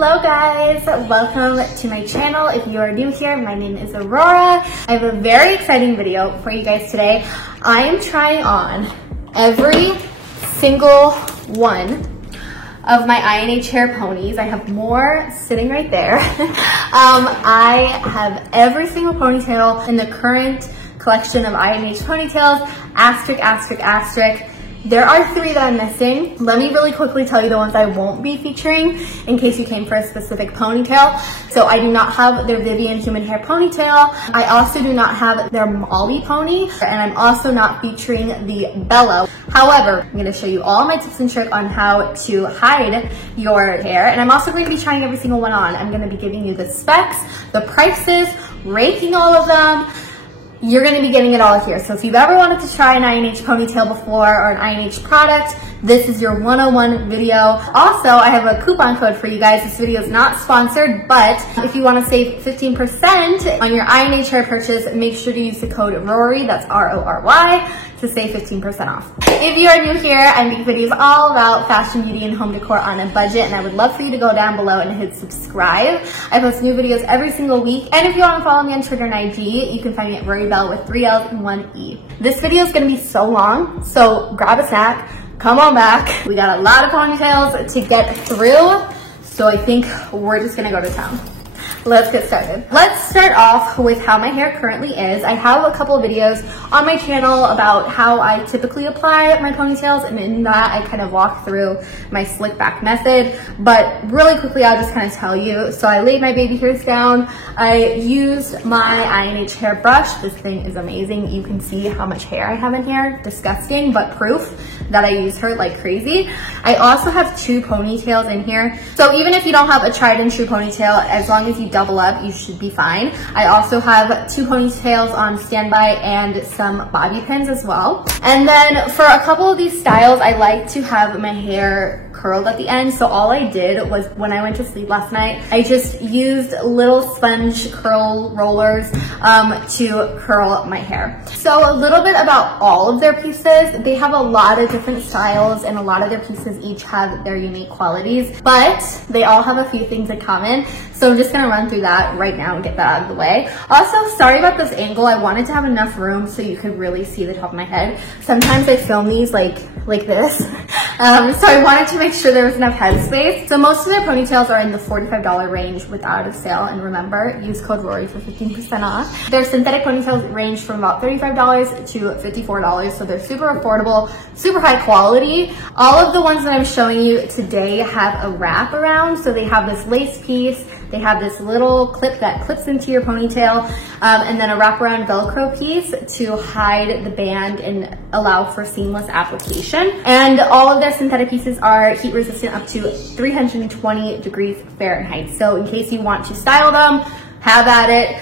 Hello guys, welcome to my channel. If you are new here, my name is Aurora. I have a very exciting video for you guys today. I am trying on every single one of my INH hair ponies. I have more sitting right there. I have every single ponytail in the current collection of INH ponytails, asterisk, asterisk, asterisk. There are 3 that I'm missing. Let me really quickly tell you the ones I won't be featuring in case you came for a specific ponytail. So I do not have their Vivian human hair ponytail. I also do not have their Molly pony, and I'm also not featuring the Bello. However, I'm gonna show you all my tips and tricks on how to hide your hair, and I'm also going to be trying every single one on. I'm gonna be giving you the specs, the prices, ranking all of them. You're gonna be getting it all here. So if you've ever wanted to try an INH ponytail before or an INH product, this is your 101 video. Also, I have a coupon code for you guys. This video is not sponsored, but if you wanna save 15% on your INH hair purchase, make sure to use the code RORY, that's R-O-R-Y, to save 15% off. If you are new here, I make videos all about fashion, beauty, and home decor on a budget, and I would love for you to go down below and hit subscribe. I post new videos every single week, and if you want to follow me on Twitter and IG, you can find me at Rory Bell with 3 L's and 1 E. This video is gonna be so long, so grab a snack, come on back. We got a lot of ponytails to get through, so I think we're just gonna go to town. Let's get started. Let's start off with how my hair currently is. I have a couple of videos on my channel about how I typically apply my ponytails, and in that I kind of walk through my slick back method, but really quickly I'll just kind of tell you. So I laid my baby hairs down. I used my INH hair brush. This thing is amazing. You can see how much hair I have in here. Disgusting, but proof that I use her like crazy. I also have 2 ponytails in here. So even if you don't have a tried and true ponytail, as long as you double up, you should be fine. I also have 2 ponytails on standby and some bobby pins as well. And then for a couple of these styles, I like to have my hair curled at the end. So all I did was, when I went to sleep last night, I just used little sponge curl rollers to curl my hair. So a little bit about all of their pieces. They have a lot of different styles, and a lot of their pieces each have their unique qualities, but they all have a few things in common. So I'm just gonna run through that right now and get that out of the way. Also, sorry about this angle. I wanted to have enough room so you could really see the top of my head. Sometimes I film these like this. So I wanted to make sure there was enough head space. So most of their ponytails are in the $45 range without a sale. And remember, use code RORY for 15% off. Their synthetic ponytails range from about $35 to $54. So they're super affordable, super high quality. All of the ones that I'm showing you today have a wrap around. So they have this lace piece, they have this little clip that clips into your ponytail, and then a wraparound Velcro piece to hide the band and allow for seamless application. And all of their synthetic pieces are heat resistant up to 320 degrees Fahrenheit. So in case you want to style them, have at it.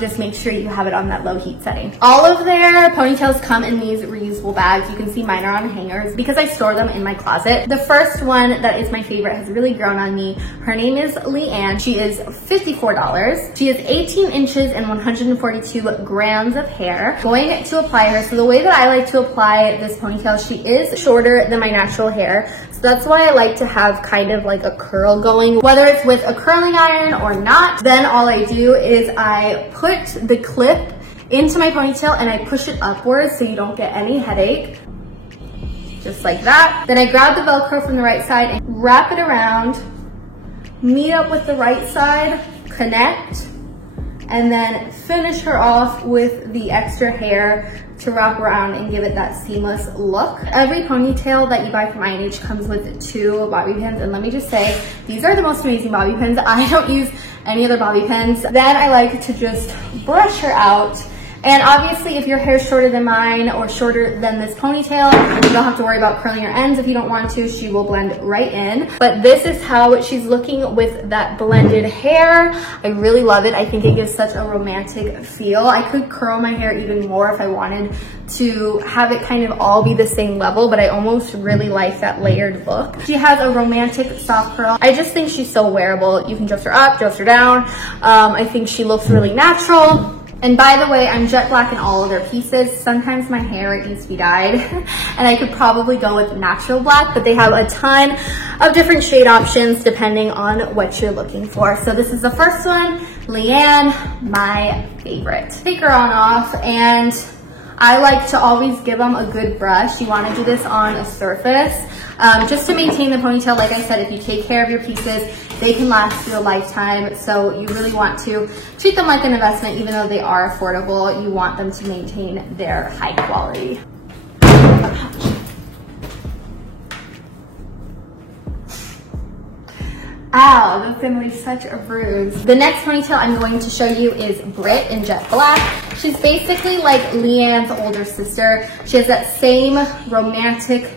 Just make sure you have it on that low heat setting. All of their ponytails come in these reusable bags. You can see mine are on hangers because I store them in my closet. The first one that is my favorite has really grown on me. Her name is Leanne. She is $54. She is 18 inches and 142 grams of hair. Going to apply her. So the way that I like to apply this ponytail, she is shorter than my natural hair. So that's why I like to have kind of like a curl going, whether it's with a curling iron or not. Then all I do is I put the clip into my ponytail and I push it upwards so you don't get any headache. Just like that. Then I grab the Velcro from the right side and wrap it around, meet up with the right side, connect, and then finish her off with the extra hair to wrap around and give it that seamless look. Every ponytail that you buy from INH comes with 2 bobby pins, and let me just say, these are the most amazing bobby pins. I don't use any other bobby pins. Then I like to just brush her out. And obviously, if your hair's shorter than mine or shorter than this ponytail, you don't have to worry about curling your ends if you don't want to. She will blend right in. But this is how she's looking with that blended hair. I really love it. I think it gives such a romantic feel. I could curl my hair even more if I wanted to have it kind of all be the same level, but I almost really like that layered look. She has a romantic soft curl. I just think she's so wearable. You can dress her up, dress her down. I think she looks really natural. And by the way, I'm jet black in all of their pieces. Sometimes my hair needs to be dyed and I could probably go with natural black, but they have a ton of different shade options depending on what you're looking for. So this is the first one, Leanne, my favorite. Take her on off, and I like to always give them a good brush. You want to do this on a surface just to maintain the ponytail. Like I said, if you take care of your pieces, they can last you a lifetime. So you really want to treat them like an investment. Even though they are affordable, you want them to maintain their high quality. Ow, that's gonna be such a bruise. The next ponytail I'm going to show you is Britt in jet black. She's basically like Leanne's older sister. She has that same romantic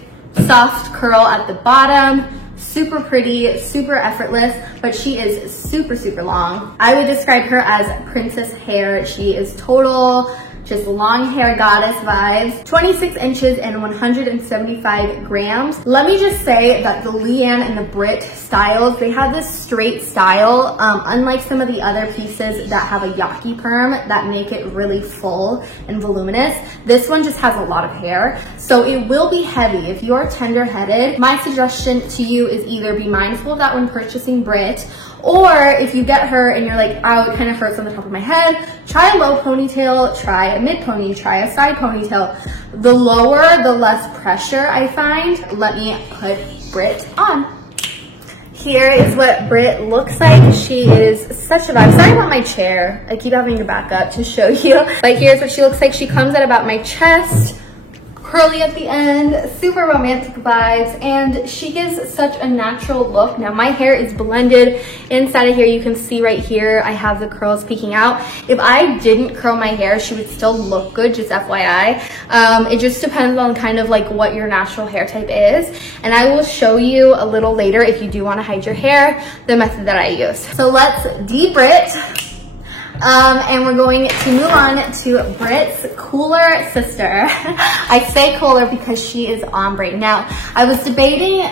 soft curl at the bottom. Super pretty, super effortless, but she is super, super long. I would describe her as princess hair. She is total just long hair goddess vibes. 26 inches and 175 grams. Let me just say that the Leanne and the Britt styles, they have this straight style, unlike some of the other pieces that have a yaki perm that make it really full and voluminous. This one just has a lot of hair, so it will be heavy. If you're tender-headed, my suggestion to you is either be mindful of that when purchasing Britt, or if you get her and you're like, oh, it kind of hurts on the top of my head, try a low ponytail, try a mid pony, try a side ponytail. The lower, the less pressure I find. Let me put Britt on. Here is what Britt looks like. She is such a vibe. Sorry about my chair. I keep having to back up to show you. But here's what she looks like. She comes at about my chest. Curly at the end, super romantic vibes, and she gives such a natural look. Now my hair is blended inside of here. You can see right here, I have the curls peeking out. If I didn't curl my hair, she would still look good, just FYI. It just depends on kind of like what your natural hair type is. And I will show you a little later, if you do want to hide your hair, the method that I use. So let's de-Britt. And we're going to move on to Britt's cooler sister. I say cooler because she is ombre. Now, I was debating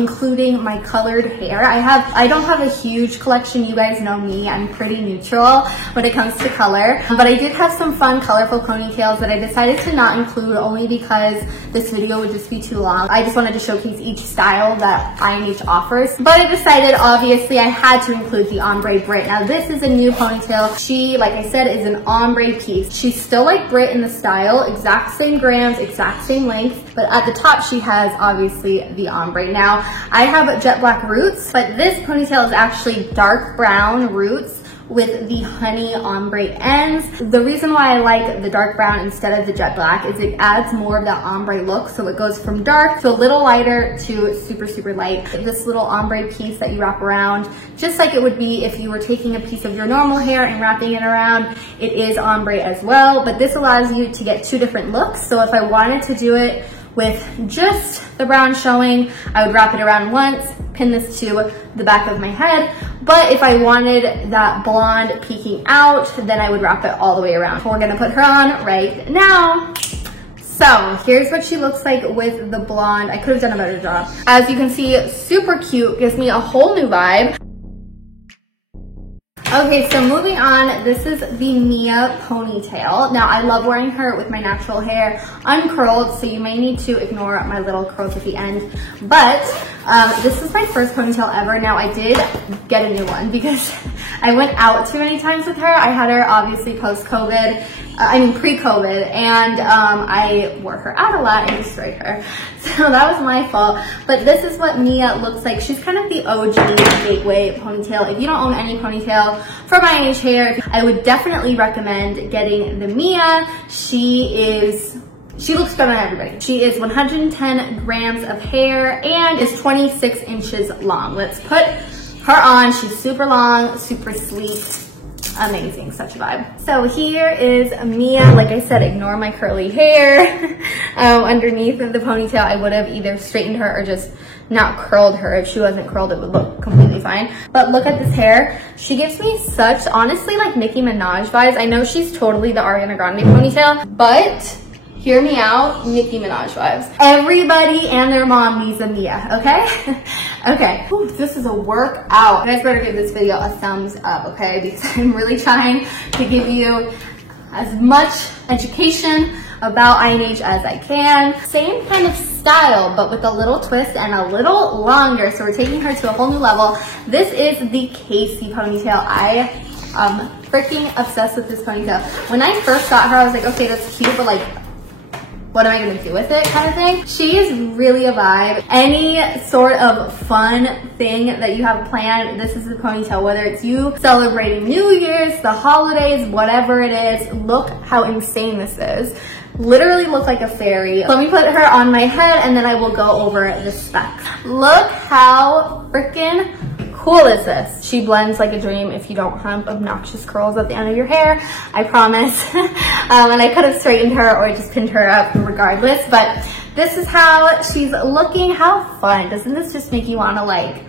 including my colored hair. I don't have a huge collection. You guys know me. I'm pretty neutral when it comes to color. But I did have some fun, colorful ponytails that I decided to not include only because this video would just be too long. I just wanted to showcase each style that INH offers. But I decided, obviously, I had to include the ombre Britt. Now, this is a new ponytail. She, like I said, is an ombre piece. She's still like Britt in the style, exact same grams, exact same length, but at the top she has obviously the ombre. Now, I have jet black roots, but this ponytail is actually dark brown roots with the honey ombre ends. The reason why I like the dark brown instead of the jet black is it adds more of that ombre look. So it goes from dark to a little lighter to super, super light. This little ombre piece that you wrap around, just like it would be if you were taking a piece of your normal hair and wrapping it around, it is ombre as well. But this allows you to get two different looks. So if I wanted to do it with just the brown showing, I would wrap it around once, pin this to the back of my head. But if I wanted that blonde peeking out, then I would wrap it all the way around. We're gonna put her on right now. So here's what she looks like with the blonde. I could have done a better job. As you can see, super cute, gives me a whole new vibe. Okay, so moving on, this is the Mia ponytail. Now, I love wearing her with my natural hair uncurled, so you may need to ignore my little curls at the end. But this is my first ponytail ever. Now, I did get a new one because I went out too many times with her. I had her obviously post-COVID, pre-COVID, and I wore her out a lot and destroyed her. So that was my fault. But this is what Mia looks like. She's kind of the OG gateway ponytail. If you don't own any ponytail from INH hair, I would definitely recommend getting the Mia. She looks better than everybody. She is 110 grams of hair and is 26 inches long. Let's put her on. She's super long, super sleek. Amazing, such a vibe. So here is Mia. Like I said, ignore my curly hair. Underneath of the ponytail, I would have either straightened her or just not curled her. If she wasn't curled, it would look completely fine. But look at this hair. She gives me such, honestly, like Nicki Minaj vibes. I know she's totally the Ariana Grande ponytail, but hear me out, Nicki Minaj vibes. Everybody and their mom needs a Mia, okay? Okay, whew, this is a workout. You guys better give this video a thumbs up, okay? Because I'm really trying to give you as much education about INH as I can. Same kind of style, but with a little twist and a little longer. So we're taking her to a whole new level. This is the Casey ponytail. I am freaking obsessed with this ponytail. When I first got her, I was like, okay, that's cute, but like, what am I gonna do with it kind of thing? She is really a vibe. Any sort of fun thing that you have planned, this is the ponytail. Whether it's you celebrating New Year's, the holidays, whatever it is, look how insane this is. Literally look like a fairy. Let me put her on my head and then I will go over the specs. Look how freaking cool is this? She blends like a dream if you don't have obnoxious curls at the end of your hair, I promise. And I could have straightened her or just pinned her up regardless, but this is how she's looking. How fun. Doesn't this just make you want to like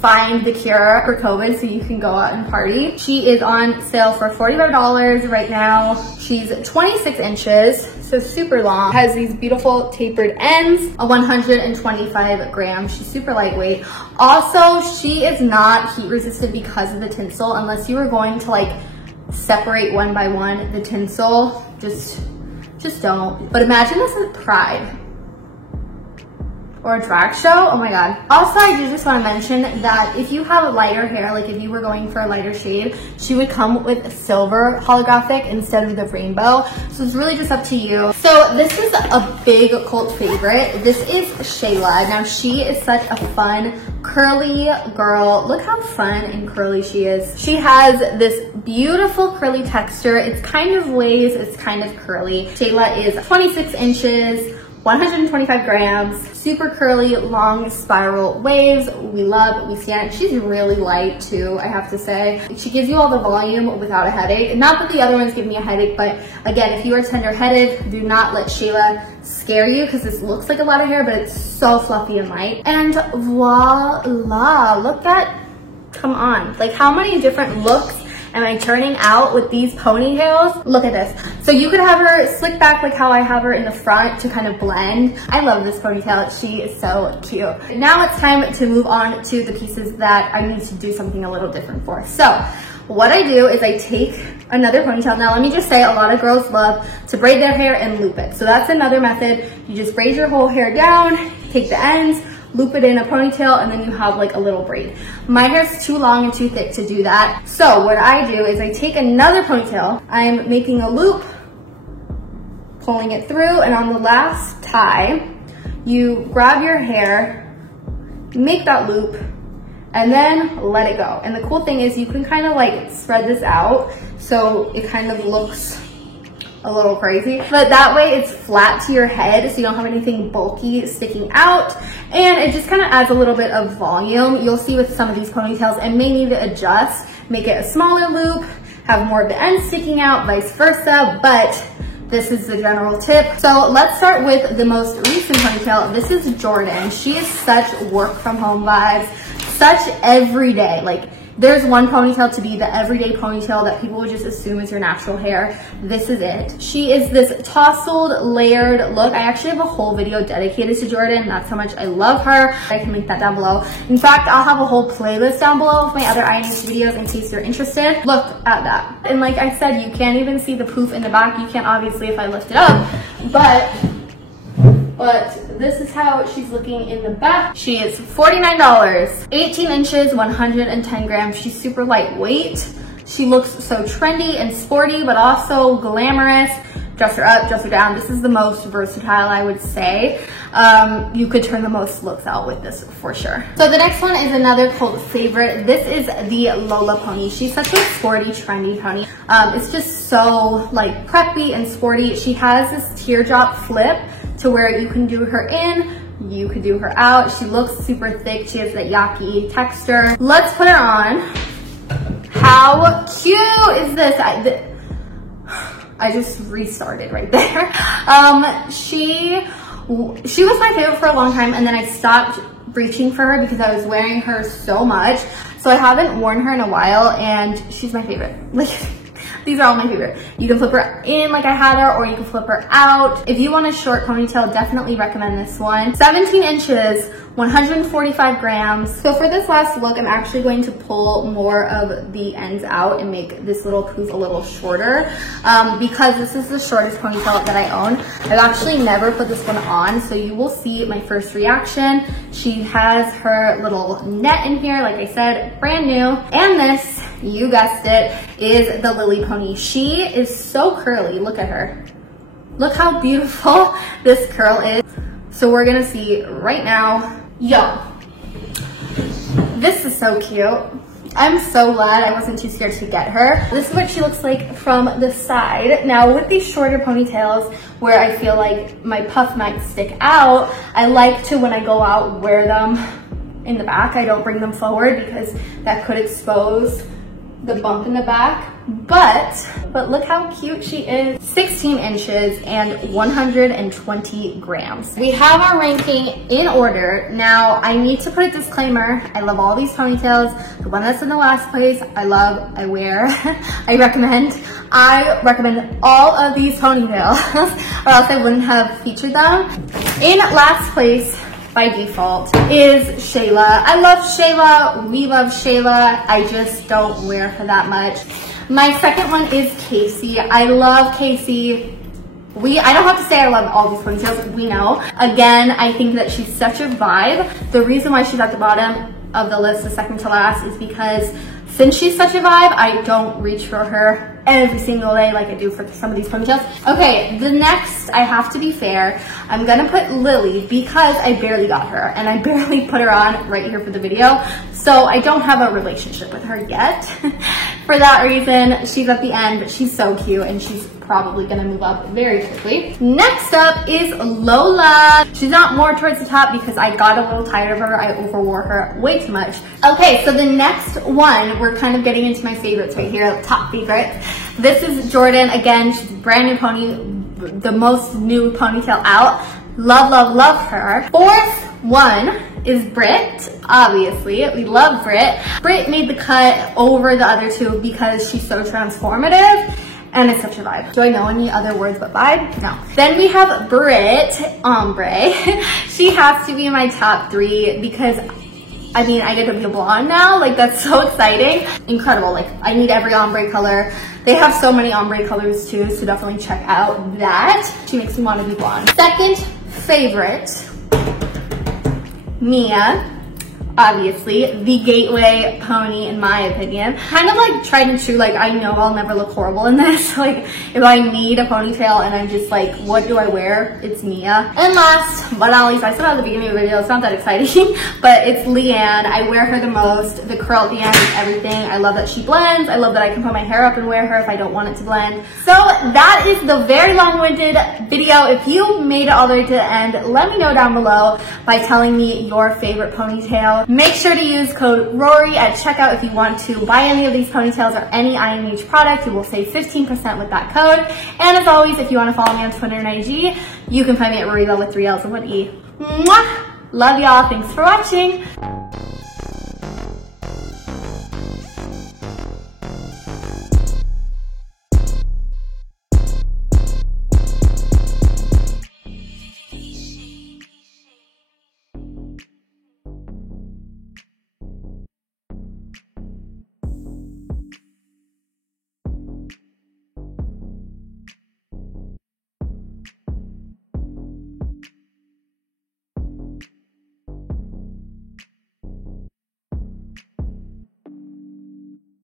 find the cure for COVID so you can go out and party? She is on sale for $45 right now. She's 26 inches, so super long. Has these beautiful tapered ends, a 125 grams. She's super lightweight. Also, she is not heat resistant because of the tinsel, unless you were going to like separate one by one the tinsel. Just don't. But imagine this at Pride or a drag show. Oh my god. Also, I do just want to mention that if you have lighter hair, like if you were going for a lighter shade, she would come with silver holographic instead of the rainbow. So it's really just up to you. So this is a big cult favorite. This is Shayla. Now she is such a fun, curly girl. Look how fun and curly she is. She has this beautiful curly texture. It's kind of waves, it's kind of curly. Shayla is 26 inches, 125 grams, super curly, long spiral waves. We stand. She's really light too, I have to say. She gives you all the volume without a headache. Not that the other ones give me a headache, but again, if you are tender-headed, do not let Shayla scare you because this looks like a lot of hair, but it's so fluffy and light. And voila, look at, come on. Like how many different looks am I turning out with these ponytails? Look at this. So you could have her slick back like how I have her in the front to kind of blend. I love this ponytail. She is so cute. Now it's time to move on to the pieces that I need to do something a little different for. So what I do is I take another ponytail. Now let me just say, a lot of girls love to braid their hair and loop it. So that's another method. You just braid your whole hair down, take the ends, loop it in a ponytail, and then you have like a little braid. My hair's too long and too thick to do that. So what I do is I take another ponytail, I'm making a loop, pulling it through, and on the last tie, you grab your hair, make that loop, and then let it go. And the cool thing is you can kind of like spread this out so it kind of looks a little crazy, but that way it's flat to your head so you don't have anything bulky sticking out, and it just kind of adds a little bit of volume. You'll see with some of these ponytails I may need to adjust, make it a smaller loop, have more of the ends sticking out, vice versa, but this is the general tip. So let's start with the most recent ponytail. This is Jordan. She is such work from home vibes, such everyday, like there's one ponytail to be the everyday ponytail that people would just assume is your natural hair. This is it. She is this tousled, layered look. I actually have a whole video dedicated to Jordan. That's how much I love her. I can link that down below. In fact, I'll have a whole playlist down below of my other INH videos in case you're interested. Look at that. And like I said, you can't even see the poof in the back. You can't obviously if I lift it up, but this is how she's looking in the back. She is $49, 18 inches, 110 grams. She's super lightweight. She looks so trendy and sporty, but also glamorous. Dress her up, dress her down. This is the most versatile, I would say. You could turn the most looks out with this for sure. So the next one is another cult favorite. This is the Lola pony. She's such a sporty, trendy pony. It's just so like preppy and sporty. She has this teardrop flip to where you can do her in, you could do her out. She looks super thick. She has that yaki texture. Let's put her on. How cute is this? I just restarted right there. She was my favorite for a long time, and then I stopped reaching for her because I was wearing her so much. So I haven't worn her in a while, and she's my favorite. Like, These are all my favorite. You can flip her in like I had her, or you can flip her out. If you want a short ponytail, definitely recommend this one. 17 inches, 145 grams. So for this last look, I'm actually going to pull more of the ends out and make this little poos a little shorter because this is the shortest ponytail that I own. I've actually never put this one on, so you will see my first reaction. She has her little net in here, like I said, brand new. And this, you guessed it, is the Lily Pony. She is so curly. Look at her. Look how beautiful this curl is. So we're gonna see right now. Yo, this is so cute. I'm so glad I wasn't too scared to get her. This is what she looks like from the side. Now with these shorter ponytails where I feel like my puff might stick out, I like to, when I go out, wear them in the back. I don't bring them forward because that could expose the bump in the back. But look how cute she is. 16 inches and 120 grams. We have our ranking in order. Now, I need to put a disclaimer. I love all these ponytails. The one that's in the last place, I love, I wear, I recommend all of these ponytails or else I wouldn't have featured them. In last place, by default, is Shayla. I love Shayla. We love Shayla. I just don't wear her that much. My second one is Casey. I love Casey. I don't have to say I love all these ponytails. We know. Again, I think that she's such a vibe. The reason why she's at the bottom of the list, the second to last, is because since she's such a vibe, I don't reach for her every single day like I do for some of these ponytails. Okay, the next, I have to be fair, I'm gonna put Lily because I barely got her and I barely put her on right here for the video. So I don't have a relationship with her yet. For that reason, she's at the end, but she's so cute and she's probably gonna move up very quickly. Next up is Lola. She's not more towards the top because I got a little tired of her. I overwore her way too much. Okay, so the next one, we're kind of getting into my favorites right here, top favorites. This is Jordan. Again, she's a brand new pony, the most new ponytail out. Love, love, love her. Fourth one is Britt. Obviously, we love Britt. Britt made the cut over the other two because she's so transformative and it's such a vibe. Do I know any other words but vibe? No. Then we have Britt Ombre. She has to be in my top 3 because I mean, I get to be a blonde now. Like, that's so exciting. Incredible. Like, I need every ombre color. They have so many ombre colors too, so definitely check out that. She makes me want to be blonde. Second favorite, Mia. Obviously, the gateway pony in my opinion. Kind of like tried and true, like I know I'll never look horrible in this. Like if I need a ponytail and I'm just like, what do I wear? It's Mia. And last but not least, I said at the beginning of the video, it's not that exciting, but it's Leanne. I wear her the most. The curl at the end is everything. I love that she blends. I love that I can put my hair up and wear her if I don't want it to blend. So that is the very long-winded video. If you made it all the way to the end, let me know down below by telling me your favorite ponytail. Make sure to use code Rory at checkout if you want to buy any of these ponytails or any IMH product. You will save 15% with that code. And as always, if you want to follow me on Twitter and IG, you can find me at RoryLove with 3 L's and 1 E. Mwah! Love y'all. Thanks for watching.